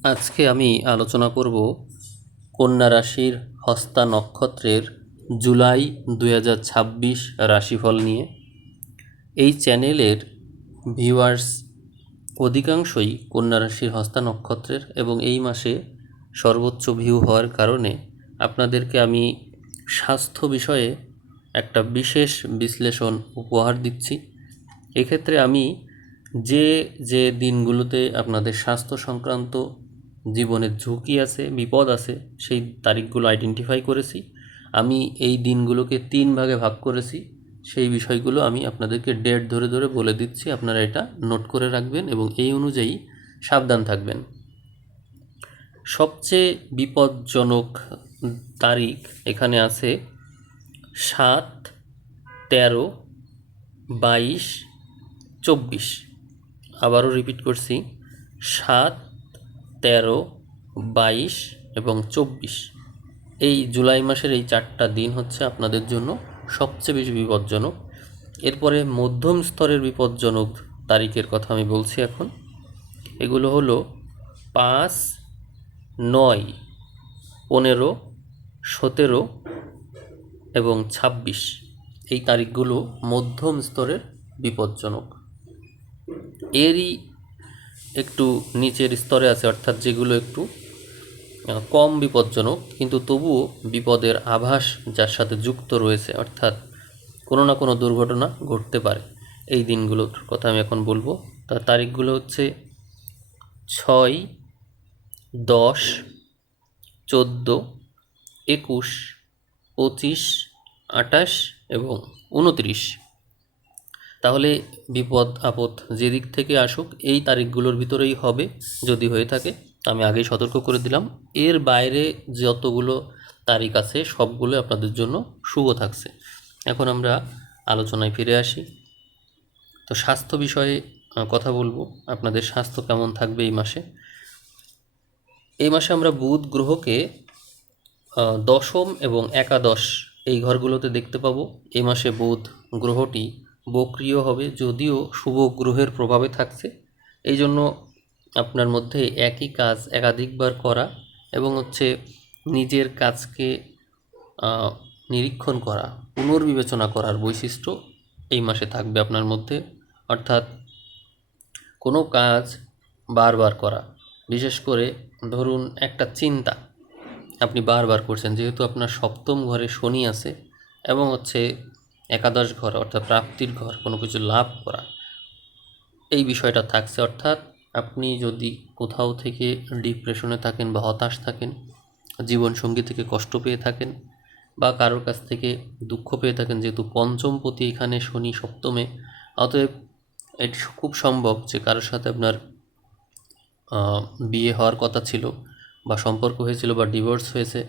আজকে আমি আলোচনা করব কন্যা রাশির হস্তা নক্ষত্রের জুলাই 2026 রাশিফল নিয়ে। এই চ্যানেলের ভিউয়ার্স অধিকাংশই কন্যা রাশির হস্তা নক্ষত্রের, এবং এই মাসে সর্বোচ্চ ভিউ হওয়ার কারণে আপনাদেরকে আমি স্বাস্থ্য বিষয়ে একটা বিশেষ বিশ্লেষণ উপহার দিচ্ছি। এক্ষেত্রে আমি যে যে দিনগুলোতে আপনাদের স্বাস্থ্য সংক্রান্ত জীবনের ঝুঁকি আছে, বিপদ আছে, সেই তারিখগুলো আইডেন্টিফাই করেছি। আমি এই দিনগুলোকে 3 ভাগে ভাগ করেছি। সেই বিষয়গুলো আমি আপনাদেরকে ডেট ধরে ধরে বলে দিচ্ছি, আপনারা এটা নোট করে রাখবেন এবং এই অনুযায়ী সাবধান থাকবেন। সবচেয়ে বিপজ্জনক তারিখ এখানে আছে 7, 13, 22, 24। আবারও রিপিট করছি, 7, 13, 22 এবং 24। এই জুলাই মাসের এই 4টা দিন হচ্ছে আপনাদের জন্য সবচেয়ে বেশি বিপজ্জনক। এরপরে মধ্যম স্তরের বিপজ্জনক তারিখের কথা আমি বলছি এখন। এগুলো হলো 5, 9, 15, 17 এবং 26। এই তারিখগুলো মধ্যম স্তরের বিপজ্জনক। এরই একটু নিচের স্তরে আছে, অর্থাৎ যেগুলো একটু কম বিপজ্জনক কিন্তু তবুও বিপদের আভাস যার সাথে যুক্ত রয়েছে, অর্থাৎ কোনো না কোনো দুর্ঘটনা ঘটতে পারে। এই দিনগুলোর কথা আমি এখন বলবো। তার তারিখগুলো হচ্ছে 6, 10, 14, 21, 25, 28 এবং 29। তাহলে বিপদ আপদ যে দিক থেকে আসুক এই তারিখগুলোর ভিতরেই হবে। যদি হয়ে থাকে আমি আগেই সতর্ক করে দিলাম। এর বাইরে যতগুলো তারিখ আছে সবগুলো আপনাদের জন্য শুভ থাকছে। এখন আমরা আলোচনায় ফিরে আসি। তো স্বাস্থ্য বিষয়ে কথা বলবো। আপনাদের স্বাস্থ্য কেমন থাকবে এই মাসে? এই মাসে আমরা বুধ গ্রহকে দশম এবং একাদশ এই ঘরগুলোতে দেখতে পাবো। এই মাসে বুধ গ্রহটি বক্রিয় হবে, যদিও শুভ গ্রহের প্রভাবে থাকছে। এই জন্য আপনার মধ্যে একই কাজ একাধিকবার করা এবং নিজের কাজকে নিরীক্ষণ করা, পুনর্বিবেচনা করার বৈশিষ্ট্য এই মাসে থাকবে আপনার মধ্যে। অর্থাৎ কোনো কাজ বারবার করা, বিশেষ করে ধরুন একটা চিন্তা আপনি বারবার করছেন, যেহেতু আপনার সপ্তম ঘরে শনি আছে এবং একাদশ ঘর অর্থাৎ প্রাপ্তির ঘর, কোনো কিছু লাভ করা, এই বিষয়টা থাকছে। অর্থাৎ আপনি যদি কোথাও থেকে ডিপ্রেশনে থাকেন বা হতাশ থাকেন, জীবনসঙ্গী থেকে কষ্ট পেয়ে থাকেন বা কারোর কাছ থেকে দুঃখ পেয়ে থাকেন, যেহেতু পঞ্চমপতি এখানে শনি সপ্তমে, অতএব এটি খুব সম্ভব যে কারোর সাথে আপনার বিয়ে হওয়ার কথা ছিল বা সম্পর্ক হয়েছিল বা ডিভোর্স হয়েছে,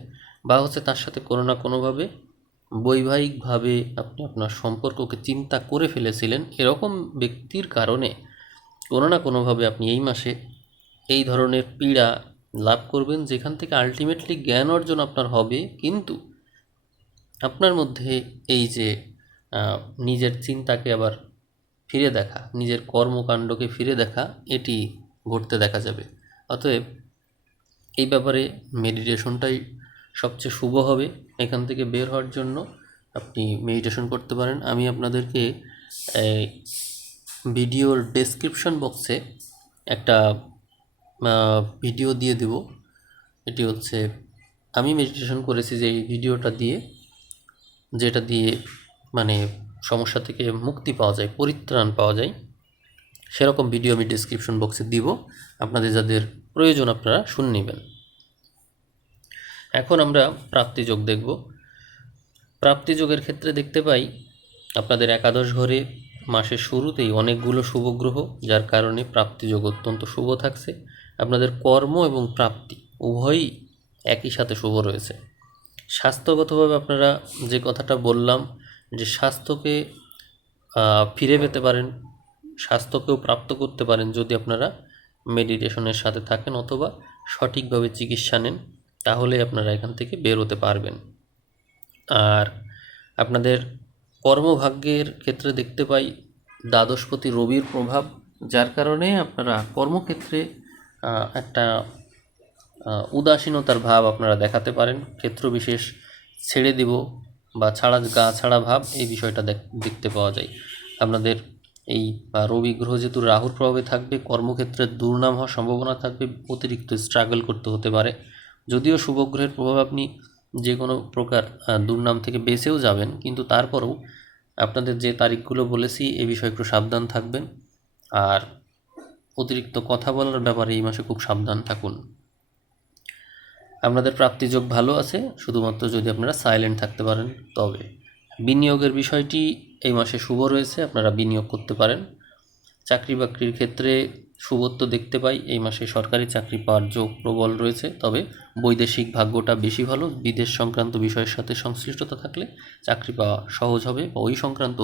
বা তার সাথে কোনো না কোনোভাবে বৈবাহিকভাবে আপনি আপনার সম্পর্ককে চিন্তা করে ফেলেছিলেন। এরকম ব্যক্তির কারণে কোনো না কোনোভাবে আপনি এই মাসে এই ধরনের পীড়া লাভ করবেন, যেখান থেকে আলটিমেটলি জ্ঞান অর্জন আপনার হবে, কিন্তু আপনার মধ্যে এই যে নিজের চিন্তাকে আবার ফিরে দেখা, নিজের কর্মকাণ্ডকে ফিরে দেখা, এটি ঘটতে দেখা যাবে। অতএব এই ব্যাপারে মেডিটেশনটাই সবচেয়ে শুভ হবে। এখান থেকে বের হওয়ার জন্য আপনি মেডিটেশন করতে পারেন। আমি আপনাদেরকে ভিডিওর ডেসক্রিপশন বক্সে একটা ভিডিও দিয়ে দেব। এটি আমি মেডিটেশন করেছি যে এই ভিডিওটা দিয়ে, যেটা দিয়ে মানে সমস্যা থেকে মুক্তি পাওয়া যায়, পরিত্রাণ পাওয়া যায়, সেরকম ভিডিও আমি ডেসক্রিপশন বক্সে দিব। আপনাদের যাদের প্রয়োজন আপনারা শুনে নেবেন। এখন আমরা প্রাপ্তিযোগ দেখব। প্রাপ্তিযোগের ক্ষেত্রে দেখতে পাই আপনাদের একাদশ ঘরে মাসের শুরুতেই অনেকগুলো শুভ গ্রহ, যার কারণে প্রাপ্তিযোগ অত্যন্ত শুভ থাকছে। আপনাদের কর্ম এবং প্রাপ্তি উভয়ই একই সাথে শুভ রয়েছে। স্বাস্থ্যগতভাবে আপনারা যে কথাটা বললাম, যে স্বাস্থ্যকে ফিরে পেতে পারেন, স্বাস্থ্যকেও প্রাপ্ত করতে পারেন যদি আপনারা মেডিটেশনের সাথে থাকেন অথবা সঠিকভাবে চিকিৎসা নেন, তাহলে আপনারা এখান থেকে বের হতে পারবেন। আর আপনাদের কর্মভাগ্যের ক্ষেত্রে দেখতে পাই দ্বাদশপতি রবির প্রভাব, যার কারণে আপনারা কর্মক্ষেত্রে একটা উদাসীনতার ভাব আপনারা দেখাতে পারেন। ক্ষেত্র বিশেষ ছেড়ে দিব বা গা ছাড়া ভাব, এই বিষয়টা দেখতে পাওয়া যায়। আপনাদের এই রবি গ্রহ যেহেতু রাহুর প্রভাবে থাকবে, কর্মক্ষেত্রে দুর্নাম হওয়ার সম্ভাবনা থাকবে, অতিরিক্ত স্ট্রাগল করতে হতে পারে। যদিও শুভ গ্রহের প্রভাবে আপনি যে কোনো প্রকার দুর্নাম থেকে বেঁচেও যাবেন, কিন্তু তারপরেও আপনাদের যে তারিখগুলো বলেছি এ বিষয়ে একটু সাবধান থাকবেন। আর অতিরিক্ত কথা বলার ব্যাপারে এই মাসে খুব সাবধান থাকুন। আপনাদের প্রাপ্তিযোগ ভালো আছে, শুধুমাত্র যদি আপনারা সাইলেন্ট থাকতে পারেন তবে। বিনিয়োগের বিষয়টি এই মাসে শুভ রয়েছে, আপনারা বিনিয়োগ করতে পারেন। চাকরি বাকরির ক্ষেত্রে শুভত্ব দেখতে পাই, এই মাসে সরকারি চাকরি পাওয়ার যোগ প্রবল রয়েছে। তবে বৈদেশিক ভাগ্যটা বেশি ভালো, বিদেশ সংক্রান্ত বিষয়ের সাথে সংশ্লিষ্টতা থাকলে চাকরি পাওয়া সহজ হবে বা ওই সংক্রান্ত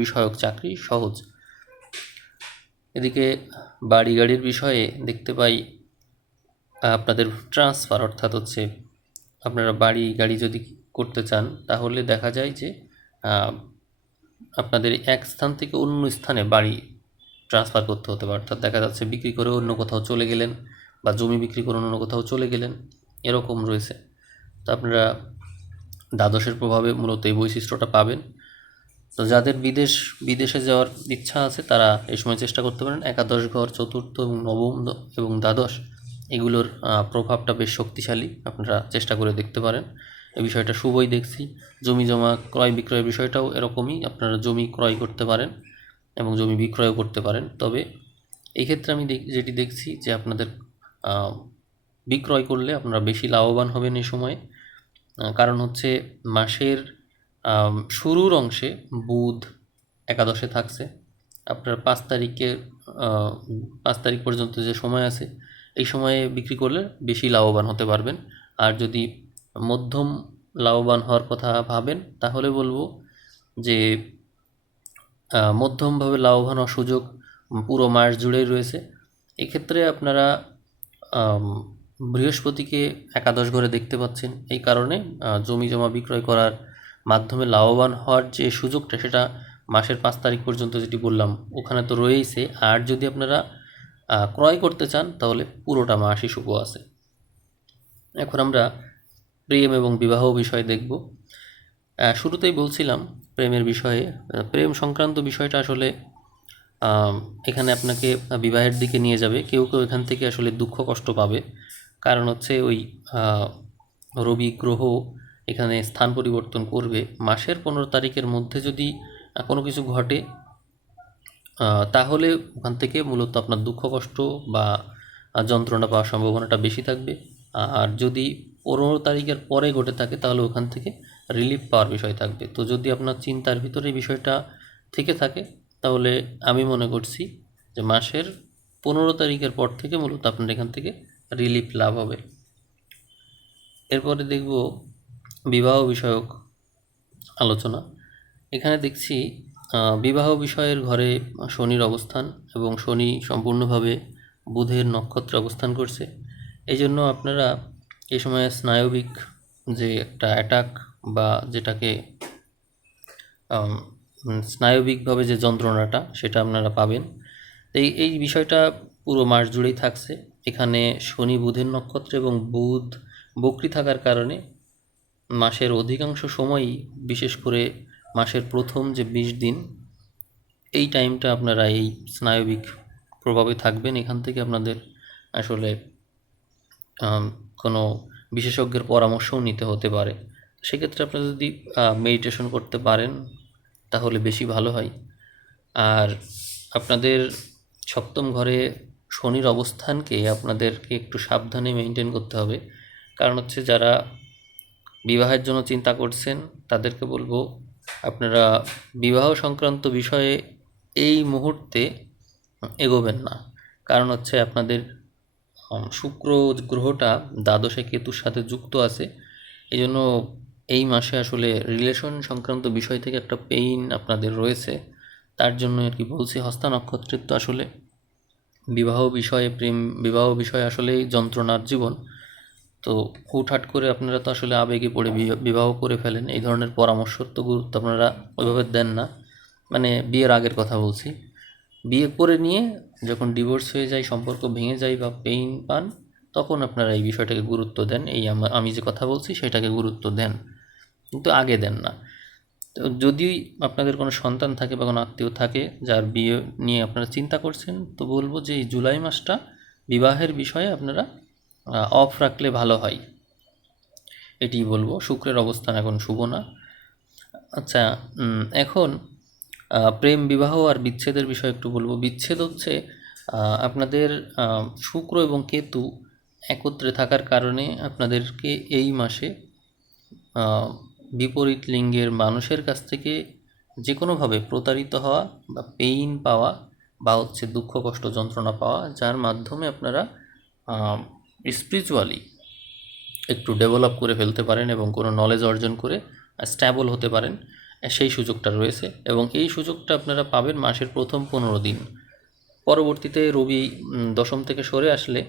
বিষয়ক চাকরি সহজ। এদিকে বাড়ি গাড়ির বিষয়ে দেখতে পাই আপনাদের ট্রান্সফার, অর্থাৎ হচ্ছে আপনারা বাড়ি গাড়ি যদি করতে চান তাহলে দেখা যায় যে আপনাদের এক স্থান থেকে অন্য স্থানে বাড়ি ট্রান্সফার করতে হতে পারে। অর্থাৎ দেখা যাচ্ছে বিক্রি করে অন্য কোথাও চলে গেলেন বা জমি বিক্রি করে অন্য কোথাও চলে গেলেন, এরকম রয়েছে। তো আপনারা দ্বাদশের প্রভাবে মূলত এই বৈশিষ্ট্যটা পাবেন। তো যাদের বিদেশে যাওয়ার ইচ্ছা আছে তারা এই সময় চেষ্টা করতে পারেন। একাদশ ঘর, চতুর্থ এবং নবম এবং দ্বাদশ, এগুলোর প্রভাবটা বেশ শক্তিশালী, আপনারা চেষ্টা করে দেখতে পারেন। এই বিষয়টা শুভই দেখছি। জমি জমা ক্রয় বিক্রয়ের বিষয়টাও এরকমই, আপনারা জমি ক্রয় করতে পারেন এবং জমি বিক্রয়ও করতে পারেন। তবে এই ক্ষেত্রে আমি যেটি দেখছি যে আপনাদের বিক্রয় করলে আপনারা বেশি লাভবান হবেন এই সময়ে। কারণ হচ্ছে মাসের শুরুর অংশে বুধ একাদশে থাকছে। আপনার 5 তারিখ পর্যন্ত যে সময় আছে এই সময়ে বিক্রি করলে বেশি লাভবান হতে পারবেন। আর যদি মধ্যম লাভবান হওয়ার কথা ভাবেন তাহলে বলবো যে মধ্যমভাবে লাভবান হওয়ার সুযোগ পুরো মাস জুড়েই রয়েছে। এক্ষেত্রে আপনারা বৃহস্পতিকে একাদশ ঘরে দেখতে পাচ্ছেন, এই কারণে জমি জমা বিক্রয় করার মাধ্যমে লাভবান হওয়ার যে সুযোগটা, সেটা মাসের 5 তারিখ পর্যন্ত যেটি বললাম ওখানে তো রয়েইছে। আর যদি আপনারা ক্রয় করতে চান তাহলে পুরোটা মাসই শুভ আছে। এখন আমরা প্রেম এবং বিবাহ বিষয় দেখব। শুরুতেই বলছিলাম প্রেমের বিষয়ে। প্রেম সংক্রান্ত বিষয়টা আসলে এখানে আপনাকে বিবাহের দিকে নিয়ে যাবে। কেউ কেউ এখান থেকে আসলে দুঃখ কষ্ট পাবে, কারণ হচ্ছে ওই রবি গ্রহ এখানে স্থান পরিবর্তন করবে। মাসের 15 তারিখের মধ্যে যদি কোনো কিছু ঘটে তাহলে ওখান থেকে মূলত আপনার দুঃখ কষ্ট বা যন্ত্রণা পাওয়ার সম্ভাবনাটা বেশি থাকবে। আর যদি 15 তারিখের পরে ঘটে থাকে তাহলে ওখান থেকে রিলিফ পাওয়ার বিষয় থাকবে। তো যদি আপনার চিন্তার ভিতরে এই বিষয়টা থেকে থাকে তাহলে আমি মনে করছি যে মাসের 15 তারিখের পর থেকে মূলত আপনার এখান থেকে রিলিফ লাভ হবে। এরপরে দেখব বিবাহ বিষয়ক আলোচনা। এখানে দেখছি বিবাহ বিষয়ের ঘরে শনির অবস্থান, এবং শনি সম্পূর্ণভাবে বুধের নক্ষত্রে অবস্থান করছে। এই জন্য আপনারা এই সময় স্নায়বিক যে একটা অ্যাটাক বা যেটাকে স্নায়বিকভাবে যে যন্ত্রণাটা সেটা আপনারা পাবেন। এই বিষয়টা পুরো মাস জুড়েই থাকছে। এখানে শনি বুধের নক্ষত্র এবং বুধ বক্রী থাকার কারণে মাসের অধিকাংশ সময়ই, বিশেষ করে মাসের প্রথম যে 20 দিন, এই টাইমটা আপনারা এই স্নায়বিক প্রভাবে থাকবেন। এখান থেকে আপনাদের আসলে কোনো বিশেষজ্ঞের পরামর্শও নিতে হতে পারে। সেক্ষেত্রে আপনারা যদি মেডিটেশন করতে পারেন তাহলে বেশি ভালো হয়। আর আপনাদের সপ্তম ঘরে শনির অবস্থানকে আপনাদেরকে একটু সাবধানে মেনটেন করতে হবে। কারণ হচ্ছে যারা বিবাহের জন্য চিন্তা করছেন তাদেরকে বলবো আপনারা বিবাহ সংক্রান্ত বিষয়ে এই মুহূর্তে এগোবেন না। কারণ হচ্ছে আপনাদের শুক্র গ্রহটা দ্বাদশে কেতুর সাথে যুক্ত আছে। এই জন্য এই মাসে আসলে রিলেশন সংক্রান্ত বিষয় থেকে একটা পেইন আপনাদের রয়েছে। তার জন্য আর কি বলছি। হস্তা নক্ষত্রের তো আসলে বিবাহ বিষয়ে আসলেই যন্ত্রণার জীবন। তো হুটহাট করে আপনারা তো আসলে আবেগে পড়ে বিবাহ করে ফেলেন। এই ধরনের পরামর্শর তো গুরুত্ব আপনারা ওইভাবে দেন না। মানে বিয়ের আগের কথা বলছি। বিয়ে করে নিয়ে যখন ডিভোর্স হয়ে যায়, সম্পর্ক ভেঙে যায় বা পেইন পান, তখন আপনারা এই বিষয়টাকে গুরুত্ব দেন, এই আমি যে কথা বলছি সেটাকে গুরুত্ব দেন, কিন্তু আগে দেন না। তো যদি আপনাদের কোনো সন্তান থাকে বা কোনো আত্মীয় থাকে যার বিয়ে নিয়ে আপনারা চিন্তা করছেন, তো বলবো যে এই জুলাই মাসটা বিবাহের বিষয়ে আপনারা অফ রাখলে ভালো হয়, এটিই বলবো। শুক্রের অবস্থান এখন শুভ না। আচ্ছা, এখন প্রেম বিবাহ আর বিচ্ছেদের বিষয়ে একটু বলবো। বিচ্ছেদ হচ্ছে আপনাদের শুক্র এবং কেতু একত্রে থাকার কারণে আপনাদেরকে এই মাসে বিপরীত লিঙ্গের মানুষের কাছ থেকে যে কোনোভাবে প্রতারিত হওয়া বা পেইন পাওয়া বা হচ্ছে দুঃখ কষ্ট যন্ত্রণা পাওয়া, যার মাধ্যমে আপনারা স্পিরিচুয়ালি একটু ডেভেলপ করে ফেলতে পারেন এবং কোনো নলেজ অর্জন করে স্ট্যাবল হতে পারেন, সেই সুযোগটা রয়েছে। এবং এই সুযোগটা আপনারা পাবেন মাসের প্রথম 15 দিন। পরবর্তীতে রবি দশম থেকে সরে আসলে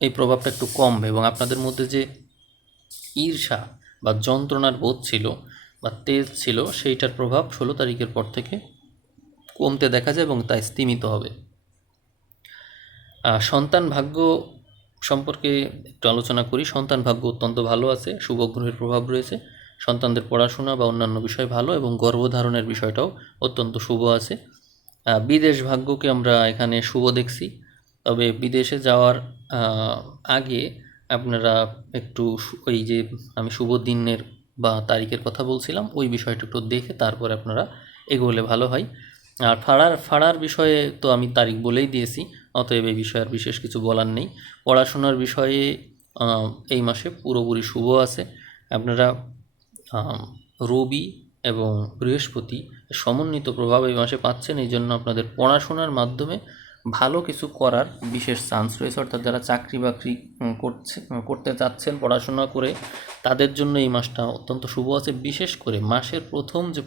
এই প্রভাবটা একটু কমবে এবং আপনাদের মধ্যে যে ঈর্ষা বা যন্ত্রণার বোধ ছিল বা তেজ ছিল, সেইটার প্রভাব 16 তারিখের পর থেকে কমতে দেখা যায় এবং তা স্তিমিত হবে। সন্তান ভাগ্য সম্পর্কে একটু আলোচনা করি। সন্তান ভাগ্য অত্যন্ত ভালো আছে, শুভ গ্রহের প্রভাব রয়েছে, সন্তানদের পড়াশোনা বা অন্যান্য বিষয় ভালো এবং গর্ভধারণের বিষয়টাও অত্যন্ত শুভ আছে। বিদেশ ভাগ্যকে আমরা এখানে শুভ দেখছি, তবে বিদেশে যাওয়ার আগে আপনারা একটু ওই যে আমি শুভ দিনের বা তারিখের কথা বলছিলাম, ওই বিষয়টা একটু দেখে তারপরে আপনারা এগোলে ভালো হয়। আর ফাড়ার বিষয়ে তো আমি তারিখ বলেই দিয়েছি, অতএব এই বিষয়ে আর বিশেষ কিছু বলার নেই। পড়াশোনার বিষয়ে এই মাসে পুরোপুরি শুভ আছে। আপনারা রবি এবং বৃহস্পতি সমন্বিত প্রভাব এই মাসে পাচ্ছেন, এই জন্য আপনাদের পড়াশোনার মাধ্যমে ভালো কিছু করার বিশেষ চান্স রয়েছে। অর্থাৎ যারা চাকরি বাকরি করতে চাচ্ছেন পড়াশোনা করে, তাদের জন্য এই মাসটা অত্যন্ত শুভ আছে। বিশেষ করে মাসের প্রথম যে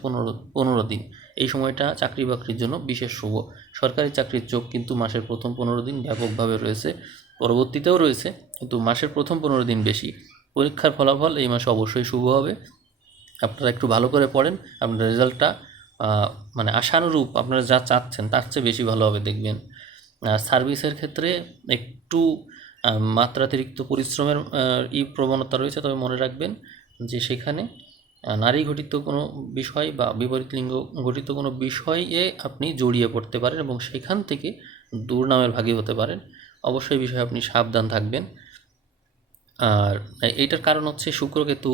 15 দিন, এই সময়টা চাকরি বাকরির জন্য বিশেষ শুভ। সরকারি চাকরির চোখ কিন্তু মাসের প্রথম 15 দিন ব্যাপকভাবে রয়েছে, পরবর্তীতেও রয়েছে, কিন্তু মাসের প্রথম 15 দিন বেশি। পরীক্ষার ফলাফল এই মাসে অবশ্যই শুভ হবে। আপনারা একটু ভালো করে পড়েন, আপনার রেজাল্টটা মানে আশানুরূপ আপনারা যা চাচ্ছেন তার চেয়ে বেশি ভালো হবে দেখবেন। সার্ভিসের ক্ষেত্রে একটু মাত্রাতিরিক্ত পরিশ্রমের প্রবণতা রয়েছে, তবে মনে রাখবেন যে সেখানে নারী ঘটিত কোনো বিষয় বা বিপরীত লিঙ্গ ঘটিত কোনো বিষয়ে আপনি জড়িয়ে পড়তে পারেন এবং সেখান থেকে দুর্নামের ভাগী হতে পারেন। অবশ্যই বিষয়ে আপনি সাবধান থাকবেন। আর এইটার কারণ হচ্ছে শুক্রকেতু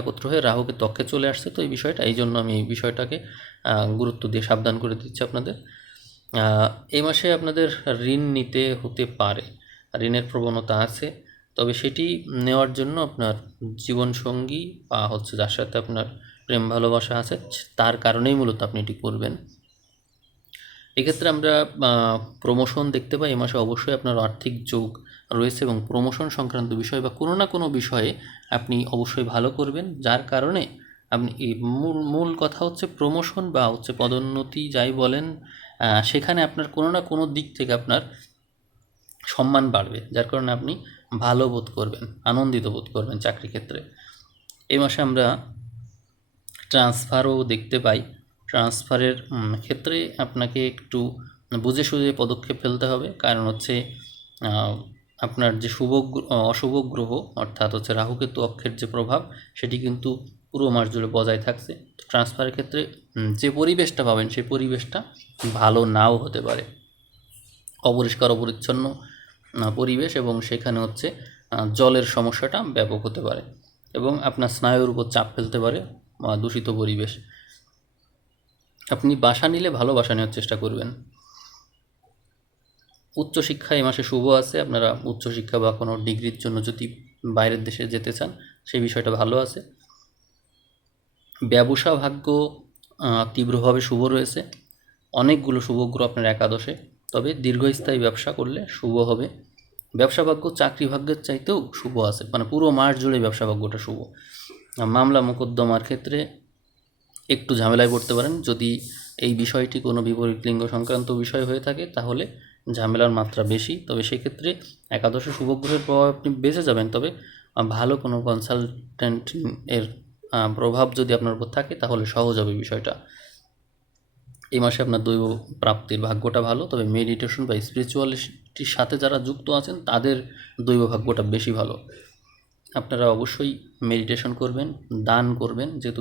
একত্র হয়ে রাহুকেতু অক্ষে চলে আসছে, তো এই বিষয়টা, এই জন্য আমি এই বিষয়টাকে গুরুত্ব দিয়ে সাবধান করে দিচ্ছি আপনাদের। এই মাসে আপনাদের ঋণ নিতে হতে পারে, ঋণের প্রবণতা আছে, তবে সেটি নেওয়ার জন্য আপনার জীবনসঙ্গী বা হচ্ছে যার সাথে আপনার প্রেম ভালোবাসা আছে তার কারণেই মূলত আপনি এটি করবেন। এক্ষেত্রে আমরা প্রমোশন দেখতে পাই এই মাসে। অবশ্যই আপনার আর্থিক যোগ রয়েছে এবং প্রমোশন সংক্রান্ত বিষয় বা কোনো না কোনো বিষয়ে আপনি অবশ্যই ভালো করবেন, যার কারণে আপনি মূল কথা হচ্ছে প্রমোশন বা হচ্ছে পদোন্নতি যাই বলেন, সেখানে আপনার কোনো না কোনো দিক থেকে আপনার সম্মান বাড়বে, যার কারণে আপনি ভালো বোধ করবেন, আনন্দিত বোধ করবেন চাকরি ক্ষেত্রে। এই মাসে আমরা ট্রান্সফারও দেখতে পাই। ট্রান্সফারের ক্ষেত্রে আপনাকে একটু বুঝে সুঝে পদক্ষেপ ফেলতে হবে, কারণ হচ্ছে আপনার যে অশুভ গ্রহ অর্থাৎ হচ্ছে রাহুকেতু অক্ষের যে প্রভাব, সেটি কিন্তু পুরো মাস জুড়ে বজায় থাকছে। ট্রান্সফারের ক্ষেত্রে যে পরিবেশটা পাবেন সেই পরিবেশটা ভালো নাও হতে পারে, অপরিষ্কার অপরিচ্ছন্ন পরিবেশ, এবং সেখানে হচ্ছে জলের সমস্যাটা ব্যাপক হতে পারে এবং আপনার স্নায়ুর উপর চাপ ফেলতে পারে দূষিত পরিবেশ। আপনি বাসা নিলে ভালো বাসা নেওয়ার চেষ্টা করবেন। উচ্চশিক্ষা এই মাসে শুভ আছে। আপনারা উচ্চশিক্ষা বা কোনো ডিগ্রির জন্য যদি বাইরের দেশে যেতে চান, সেই বিষয়টা ভালো আছে। ব্যবসা ভাগ্য তীব্রভাবে শুভ রয়েছে, অনেকগুলো শুভ গ্রহ আপনার একাদশে, তবে দীর্ঘস্থায়ী ব্যবসা করলে শুভ হবে। ব্যবসা ভাগ্য চাকরি ভাগ্যের চাইতেও শুভ আছে, মানে পুরো মাস জুড়ে ব্যবসা ভাগ্যটা শুভ। মামলা মোকদ্দমার ক্ষেত্রে একটু ঝামেলায় পড়তে পারেন, যদি এই বিষয়টি কোনো বিপরীত লিঙ্গ সংক্রান্ত বিষয় হয়ে থাকে তাহলে ঝামেলার মাত্রা বেশি, তবে সেক্ষেত্রে একাদশে শুভগ্রহের প্রভাব আপনি বেঁচে যাবেন, তবে ভালো কোনো কনসালটেন্ট এর প্রভাব যদি আপনার উপর থাকে তাহলে সহজ হবে বিষয়টা। এই মাসে আপনার দৈব প্রাপ্তির ভাগ্যটা ভালো, তবে মেডিটেশন বা স্পিরিচুয়ালিটির সাথে যারা যুক্ত আছেন তাদের দৈব ভাগ্যটা বেশি ভালো। আপনারা অবশ্যই মেডিটেশন করবেন, দান করবেন, যেহেতু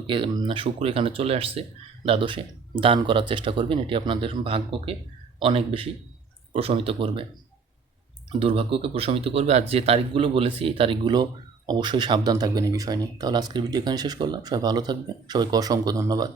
শুক্র এখানে চলে আসছে দ্বাদশে, দান করার চেষ্টা করবেন, এটি আপনাদের ভাগ্যকে অনেক বেশি প্রশমিত করবে, দুর্ভাগ্যকে প্রশমিত করবে। আর যে তারিখগুলো বলেছি এই তারিখগুলো অবশ্যই সাবধান থাকবেন এই বিষয় নিয়ে। তাহলে আজকের ভিডিও এখানে শেষ করলাম। সবাই ভালো থাকবেন, সবাইকে অসংখ্য ধন্যবাদ।